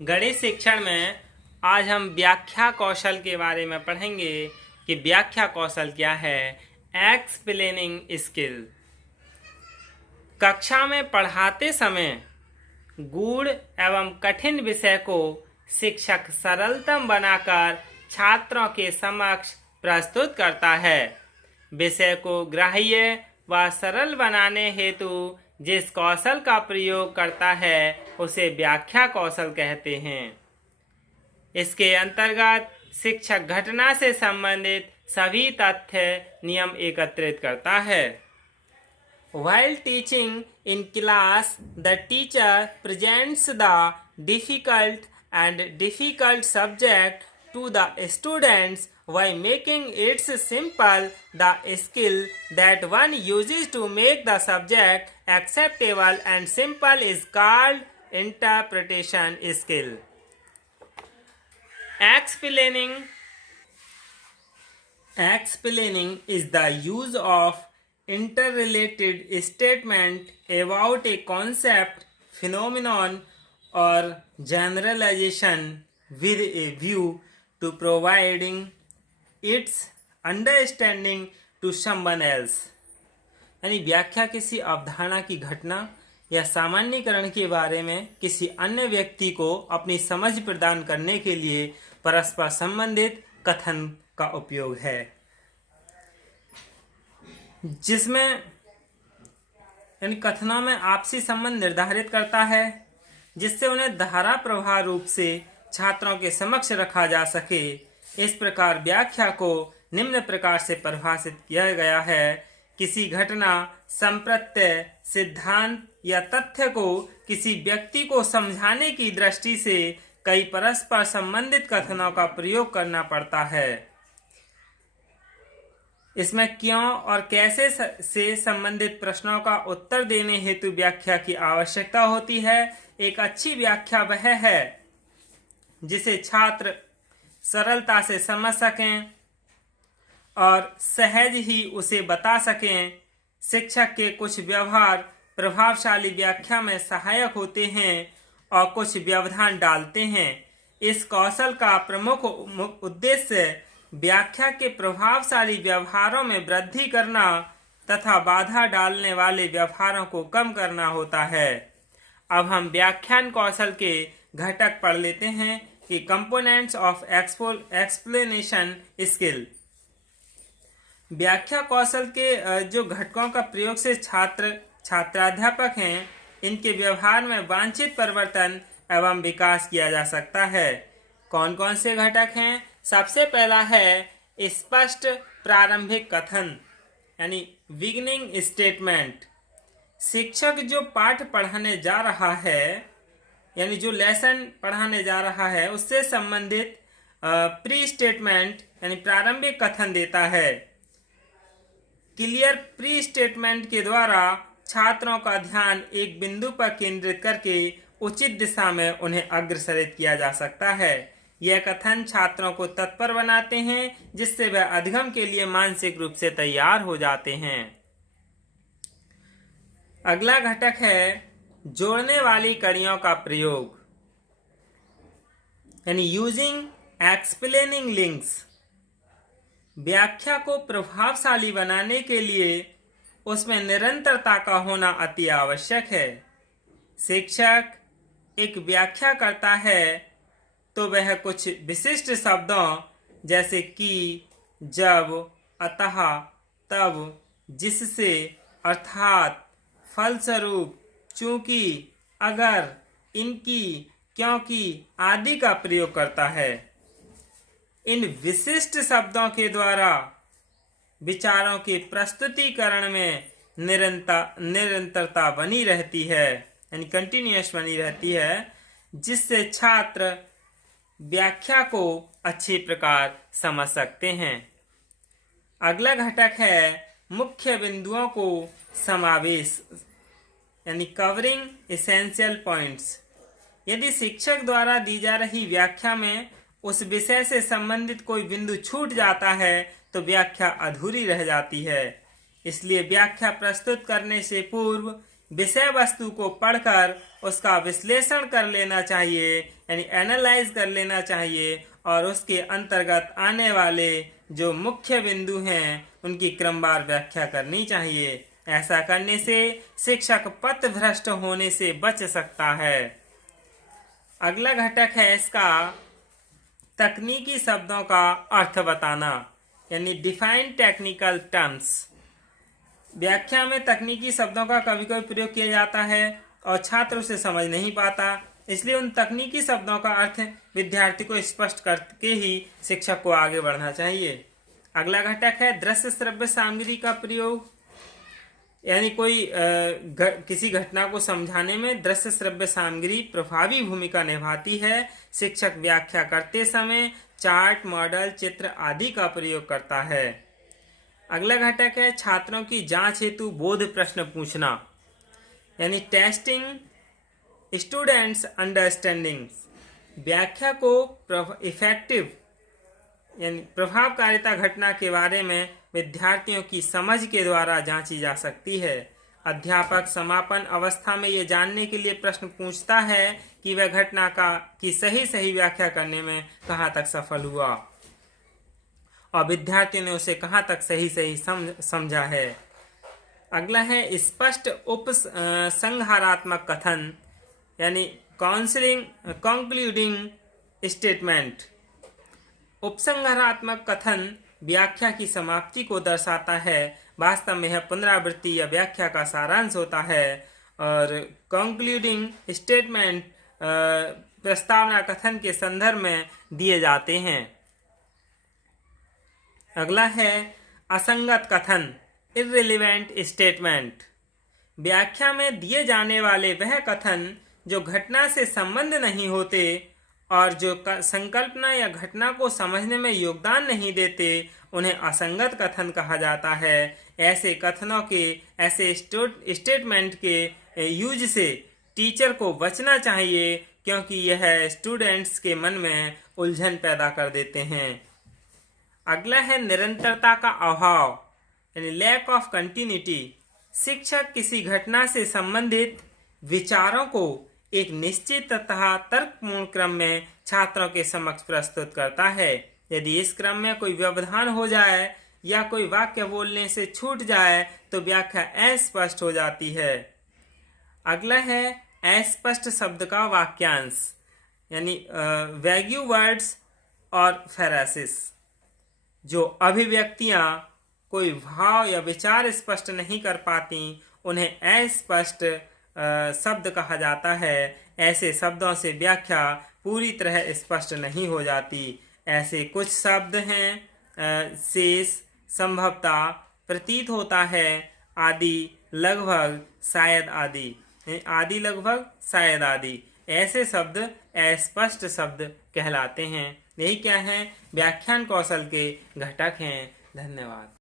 गणित शिक्षण में आज हम व्याख्या कौशल के बारे में पढ़ेंगे कि व्याख्या कौशल क्या है। Explaining skill. कक्षा में पढ़ाते समय गूढ़ एवं कठिन विषय को शिक्षक सरलतम बनाकर छात्रों के समक्ष प्रस्तुत करता है। विषय को ग्राह्य व सरल बनाने हेतु जिस कौशल का प्रयोग करता है उसे व्याख्या कौशल कहते हैं। इसके अंतर्गत शिक्षक घटना से संबंधित सभी तथ्य नियम एकत्रित करता है। While teaching in class, the teacher presents the difficult subject to the students by making it simple. The skill that one uses to make the subject acceptable and simple is called interpretation skill. Explaining is the use of interrelated statement about a concept, phenomenon, or generalization with a view to providing its understanding to someone else. यानी व्याख्या किसी अवधारणा की घटना या सामान्यीकरण के बारे में किसी अन्य व्यक्ति को अपनी समझ प्रदान करने के लिए परस्पर संबंधित कथन का उपयोग है, जिसमें इन कथनों में आपसी संबंध निर्धारित करता है, जिससे उन्हें धारा प्रवाह रूप से छात्रों के समक्ष रखा जा सके। इस प्रकार व्याख्या को निम्न प्रकार से परिभाषित किया गया है: किसी घटना, संप्रत्यय, सिद्धांत या तथ्य को किसी व्यक्ति को समझाने की दृष्टि से कई परस्पर संबंधित कथनों का प्रयोग करना पड़ता है। इसमें क्यों और कैसे से संबंधित प्रश्नों का उत्तर देने हेतु व्याख्या की आवश्यकता होती है। एक अच्छी व्याख्या वह है जिसे छात्र सरलता से समझ सकें और सहज ही उसे बता सकें। शिक्षक के कुछ व्यवहार प्रभावशाली व्याख्या में सहायक होते हैं और कुछ व्यवधान डालते हैं। इस कौशल का प्रमुख उद्देश्य व्याख्या के प्रभावशाली व्यवहारों में वृद्धि करना तथा बाधा डालने वाले व्यवहारों को कम करना होता है। अब हम व्याख्यान कौशल के घटक पढ़ लेते हैं कि कंपोनेंट्स ऑफ एक्सप्लेनेशन स्किल। व्याख्या कौशल के जो घटकों का प्रयोग से छात्राध्यापक हैं, इनके व्यवहार में वांछित परिवर्तन एवं विकास किया जा सकता है। कौन कौन से घटक हैं? सबसे पहला है स्पष्ट प्रारंभिक कथन, यानी बिगिनिंग स्टेटमेंट। शिक्षक जो पाठ पढ़ाने जा रहा है, यानी जो लेसन पढ़ाने जा रहा है, उससे संबंधित प्री स्टेटमेंट यानी प्रारंभिक कथन देता है। क्लियर प्री स्टेटमेंट के द्वारा छात्रों का ध्यान एक बिंदु पर केंद्रित करके उचित दिशा में उन्हें अग्रसरित किया जा सकता है। यह कथन छात्रों को तत्पर बनाते हैं, जिससे वह अधिगम के लिए मानसिक रूप से तैयार हो जाते हैं। अगला घटक है जोड़ने वाली कड़ियों का प्रयोग, यानी यूजिंग एक्सप्लेनिंग लिंक्स। व्याख्या को प्रभावशाली बनाने के लिए उसमें निरंतरता का होना अति आवश्यक है। शिक्षक एक व्याख्या करता है तो वह कुछ विशिष्ट शब्दों जैसे कि, जब, अतः, तब, जिससे, अर्थात, फलस्वरूप, चूंकि, अगर, इनकी, क्योंकि आदि का प्रयोग करता है। इन विशिष्ट शब्दों के द्वारा विचारों के प्रस्तुतिकरण में निरंतरता बनी रहती है, यानी कंटिन्यूअस बनी रहती है, जिससे छात्र व्याख्या को अच्छे प्रकार समझ सकते हैं। अगला घटक है मुख्य बिंदुओं को समावेश, यानी कवरिंग एसेंशियल पॉइंट्स। यदि शिक्षक द्वारा दी जा रही व्याख्या में उस विषय से संबंधित कोई बिंदु छूट जाता है तो व्याख्या अधूरी रह जाती है। इसलिए व्याख्या प्रस्तुत करने से पूर्व विषय वस्तु को पढ़कर उसका विश्लेषण कर लेना चाहिए, यानी एनालाइज कर लेना चाहिए, और उसके अंतर्गत आने वाले जो मुख्य बिंदु हैं उनकी क्रमवार व्याख्या करनी चाहिए। ऐसा करने से शिक्षक पथभ्रष्ट होने से बच सकता है। अगला घटक है इसका तकनीकी शब्दों का अर्थ बताना, यानी डिफाइन टेक्निकल टर्म्स। व्याख्या में तकनीकी शब्दों का कभी कभी प्रयोग किया जाता है और छात्र उसे समझ नहीं पाता, इसलिए उन तकनीकी शब्दों का अर्थ विद्यार्थी को स्पष्ट करके ही शिक्षक को आगे बढ़ना चाहिए। अगला घटक है दृश्य श्रव्य सामग्री का प्रयोग, यानी किसी घटना को समझाने में दृश्य श्रव्य सामग्री प्रभावी भूमिका निभाती है। शिक्षक व्याख्या करते समय चार्ट, मॉडल, चित्र आदि का प्रयोग करता है। अगला घटक है छात्रों की जांच हेतु बोध प्रश्न पूछना, यानी टेस्टिंग स्टूडेंट्स अंडरस्टैंडिंग। व्याख्या को इफेक्टिव यानी प्रभावकारिता घटना के बारे में विद्यार्थियों की समझ के द्वारा जांची जा सकती है। अध्यापक समापन अवस्था में ये जानने के लिए प्रश्न पूछता है कि वह घटना की सही व्याख्या करने में कहाँ तक सफल हुआ और विद्यार्थियों ने उसे कहाँ तक सही समझा है। अगला है स्पष्ट उपसंहारात्मक कथन, यानी कंक्लूडिंग स्टेटमेंट। उपसंहारात्मक कथन व्याख्या की समाप्ति को दर्शाता है। वास्तव में यह पुनरावृत्ति या व्याख्या का सारांश होता है, और कंक्लूडिंग स्टेटमेंट प्रस्तावना कथन के संदर्भ में दिए जाते हैं। अगला है असंगत कथन, इर्रिलेवेंट स्टेटमेंट। व्याख्या में दिए जाने वाले वह कथन जो घटना से संबंध नहीं होते और जो संकल्पना या घटना को समझने में योगदान नहीं देते, उन्हें असंगत कथन कहा जाता है। ऐसे कथनों के ऐसे स्टेटमेंट के यूज से टीचर को बचना चाहिए, क्योंकि यह स्टूडेंट्स के मन में उलझन पैदा कर देते हैं। अगला है निरंतरता का अभाव, यानी लैक ऑफ कंटिन्यूटी। शिक्षक किसी घटना से संबंधित विचारों को एक निश्चित तथा तर्कपूर्ण क्रम में छात्रों के समक्ष प्रस्तुत करता है। यदि इस क्रम में कोई व्यवधान हो जाए या कोई वाक्य बोलने से छूट जाए तो व्याख्या अस्पष्ट हो जाती है। अगला है अस्पष्ट शब्द का वाक्यांश, यानी वैग्यू वर्ड्स और फेरासिस। जो अभिव्यक्तियां कोई भाव या विचार स्पष्ट नहीं कर पाती, उन्हें अस्पष्ट शब्द कहा जाता है। ऐसे शब्दों से व्याख्या पूरी तरह स्पष्ट नहीं हो जाती। ऐसे कुछ शब्द हैं शेष, संभवतः, प्रतीत होता है, आदि, लगभग, शायद आदि। आदि, लगभग, शायद आदि ऐसे शब्द अस्पष्ट शब्द कहलाते हैं। यही क्या है व्याख्यान कौशल के घटक हैं। धन्यवाद।